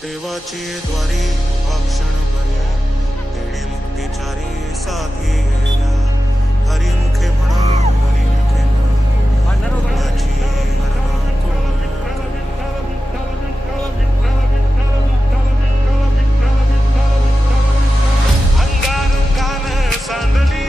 देवाची द्वारी भाक्षण बरे तेणे मुक्तिचारी साधी गेल्या हरिमुखे म्हणा हरिमुखे म्हणा पुण्याची गणना अंगारंगान सांडली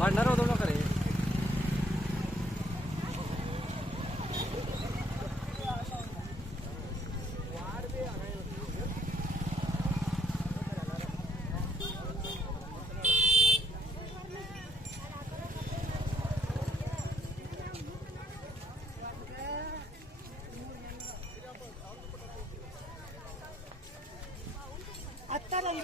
भांडणार होतो ना खरे आता नाही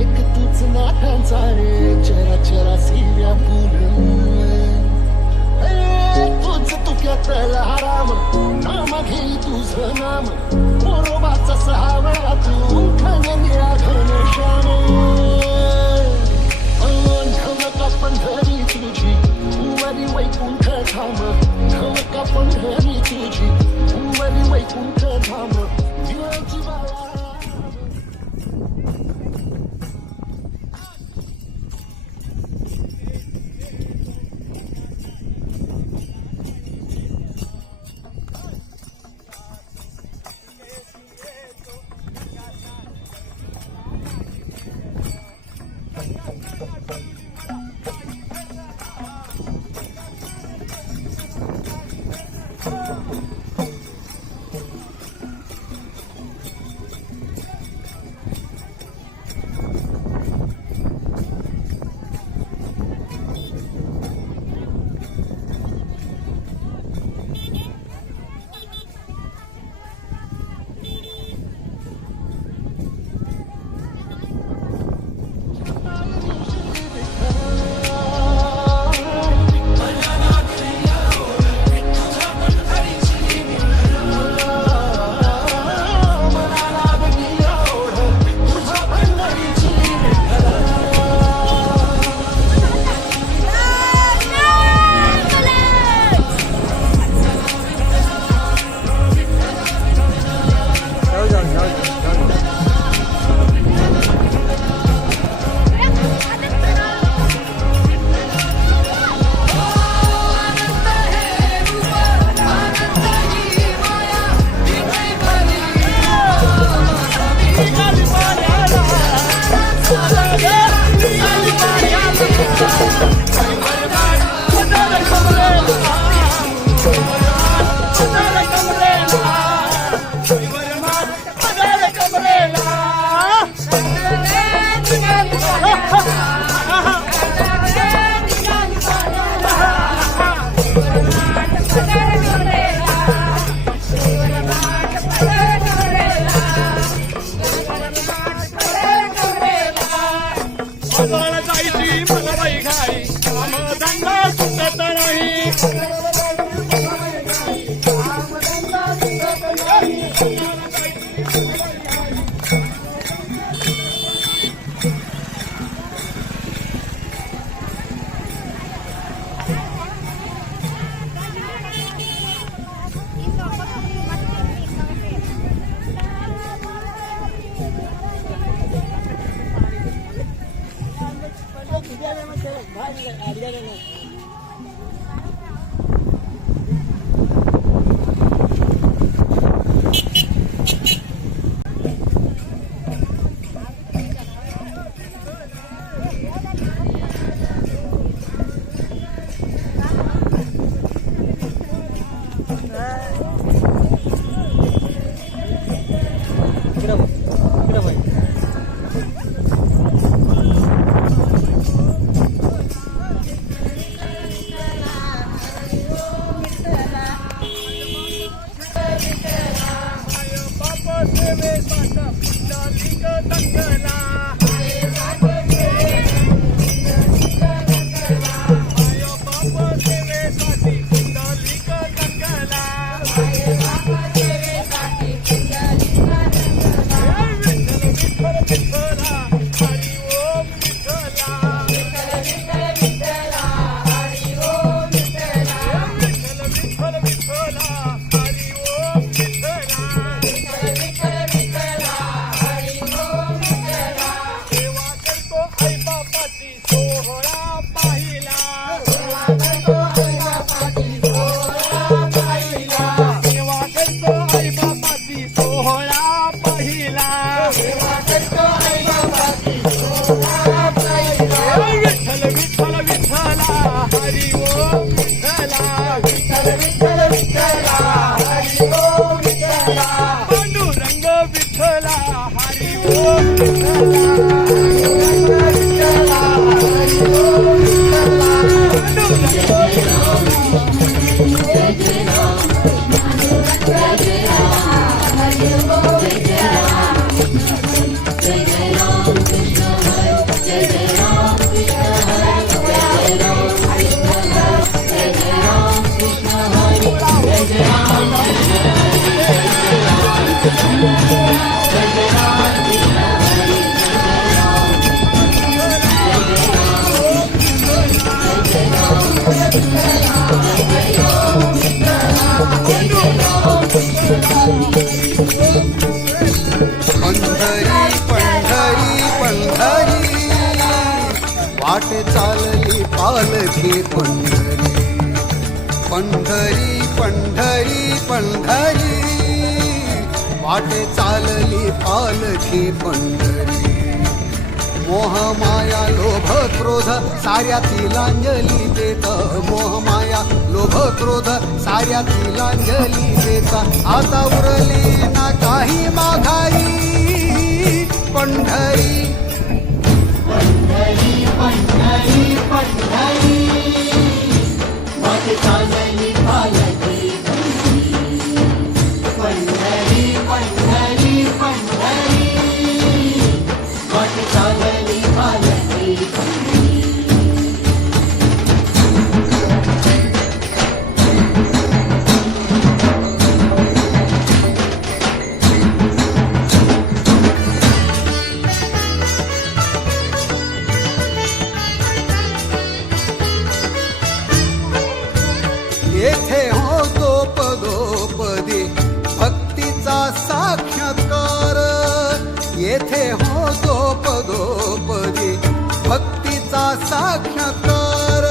एक तूच नाटांचा रे चरा चरा सिव्या तूच तुक्यातला राम नाम घेई तुझं नाम मोरोबाचा सहावळा तू खणल्या घनश्याम नवका पंढरी तुझी उवरी वैकुंठ धाम नवका पंढरी तुझी उवरी वैकुंठ धाम जीवाची बाळा इकडं बघ, इकडं बघ. पांडुरंग विठ्ठला हरी ओम पंढरी पंढरी पंढरी वाट चालली पालखी पंढरी पंढरी पंढरी पंढरी वाट चालली पालखी पंढरी मोहमाया लोभ क्रोध साऱ्या तिलांजली देत मोहमाया लोभ क्रोध साऱ्या तिलांजली देत आता उरली ना काही माघारी पंढरी पंढरी पंढरी पंढरी वाट चालली पालखी पंढरी पंढरी पंढरी वाट चालली पालखी येथे होतो पदोपदी भक्तीचा साक्षात्कार येथे होतो पदोपदी भक्तीचा साक्षात्कार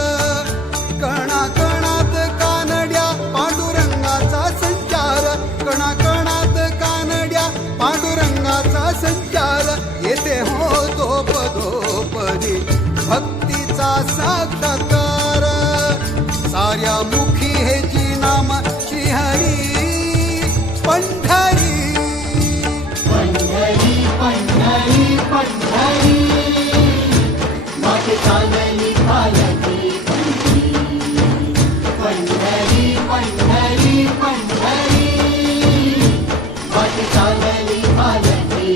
कणाकणात कानड्या पांडुरंगाचा संचार कणाकणात कानड्या पांडुरंगाचा संचार येथे होतो पदोपदी भक्तीचा साक्षात्कार साऱ्या मुखी हे जी नाम श्रीहरी पंढरी पंढरी पंढरी पंढरी वाट चालली पालखी पंढरी पंढरी पंढरी वाट चालली पालखी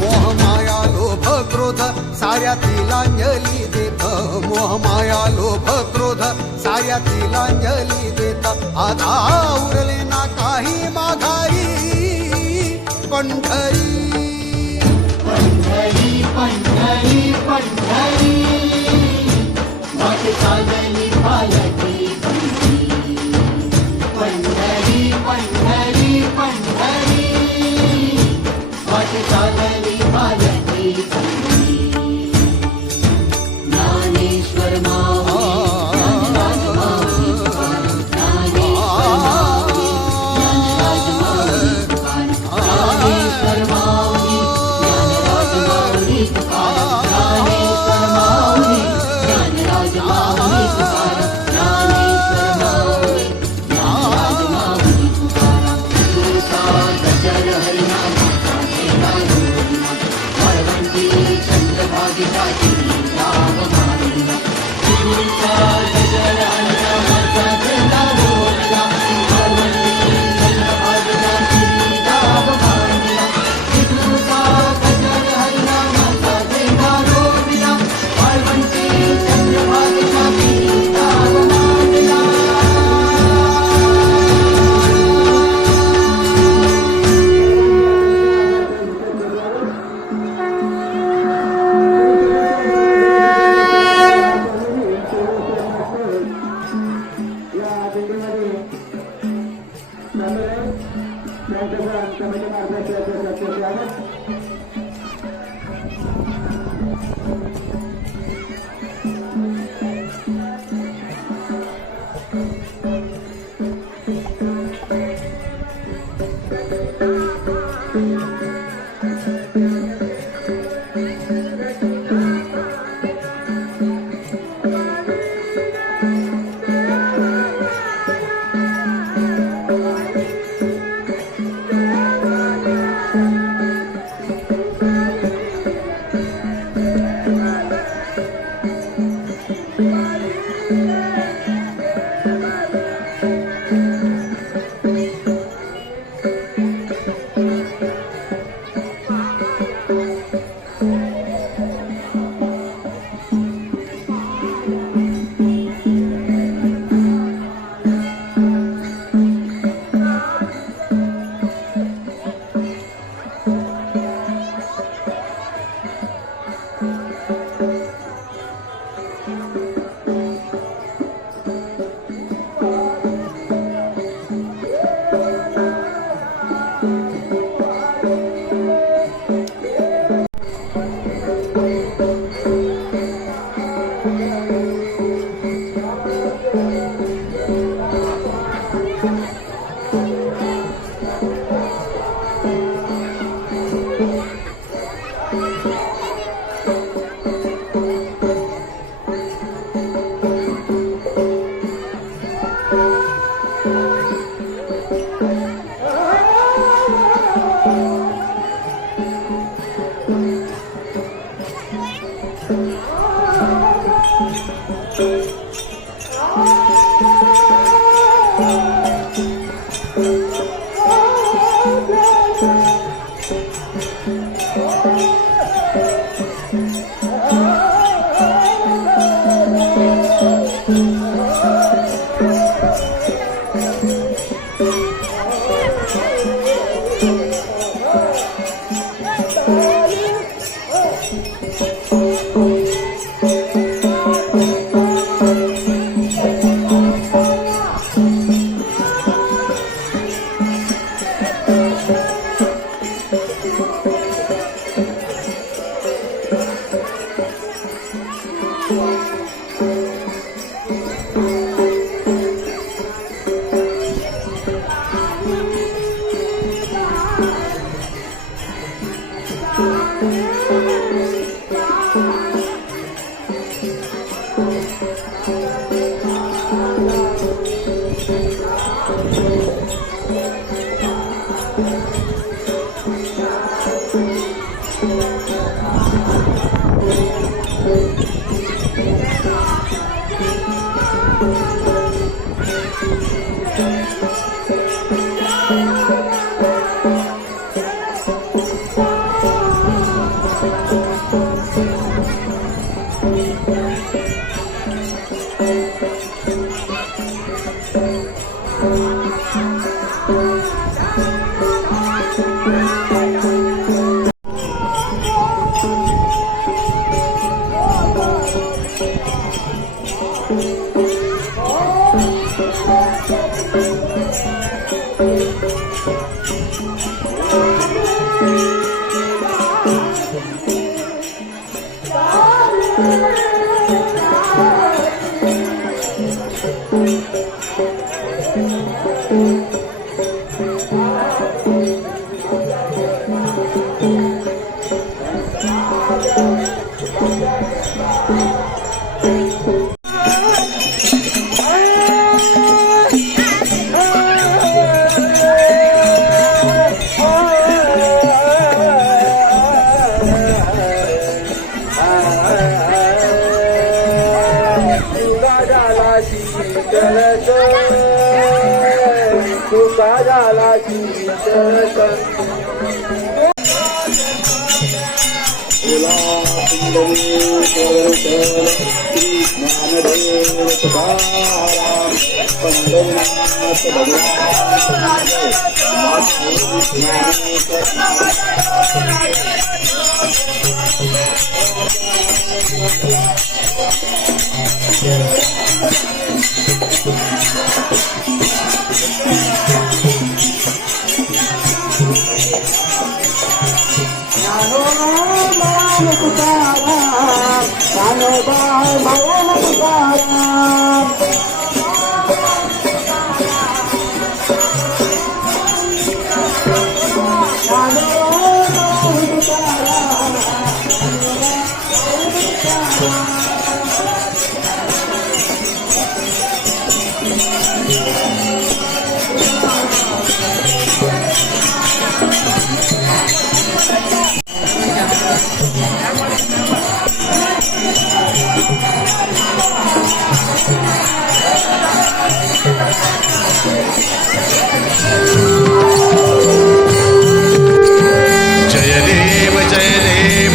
मोहमाया लोभ क्रोध साऱ्या तिलांजली देत मोहमाया लोभ क्रोध साऱ्या तिलांजली देत आता उरले ना काही माघारी पंढरी पंढरी पंढरी पंढरी वाट चालली पालखी पंढरी पंढरी पंढरी वाट चालली पालखी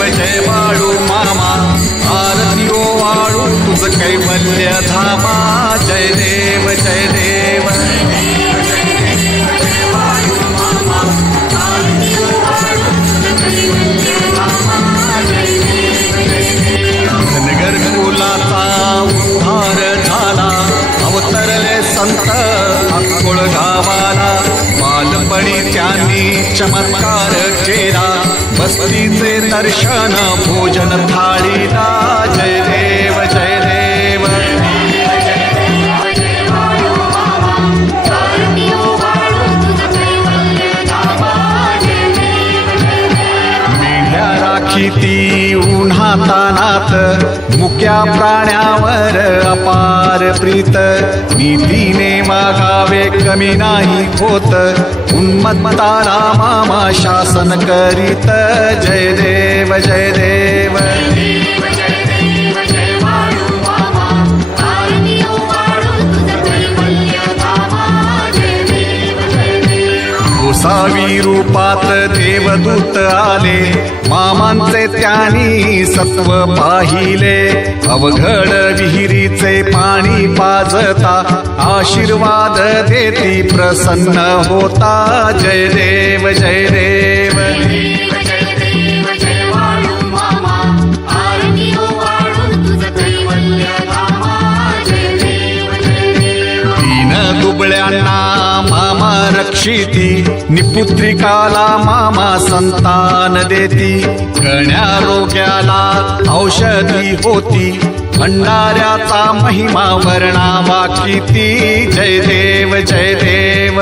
जय बाळू मामा, आरती ओवाळू तुझ कैवल्य धामा. जय देव जय देव धनगर कुलाचा उद्धार झाला, अवतरले संत अक्कोळ गावाला. बालपणी त्यांनी चमत्कार केला, बस्तीचे दर्शन भोजन थाळीला. जय देव जय देव मेंढ्या राखीती उन्हातानात, मुक्या प्राण्यावर अपार प्रीत. नीतीने मागावे कमी नाही होत, उन्मत्ताला मामा शासन करीत. जय देव जय देव गोसावी रूपात देवदूत आले, मामांचे त्यांनी सत्व पाहिले. अवघड विहिरीचे पाणी पाजता, आशीर्वाद देती प्रसन्न होता. जय देव जय देव. दीन दुबळ्यांना मामा रक्षिती, निपुत्रिकाला मामा संतान देती. कण्या रोग्याला औषधी होती, भंडाऱ्याचा महिमा वर्णावा किती. जय देव जय देव.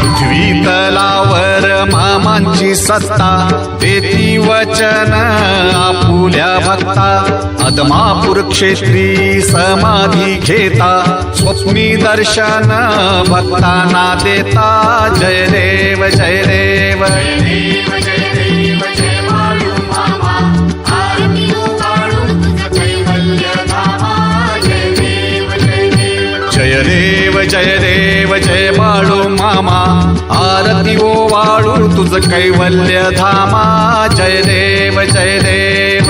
पृथ्वी तलावर मामांची सत्ता, देती वचन आपुल्या भक्ता. अदमापूर क्षेत्री समाधी घेता, स्वप्नी दर्शन भक्तांना देता. जय देव जय देव. जय देव जय देव जय बाळू मामा, आरती ओवाळू तुझ कैवल्य धामा. जय देव जय देव.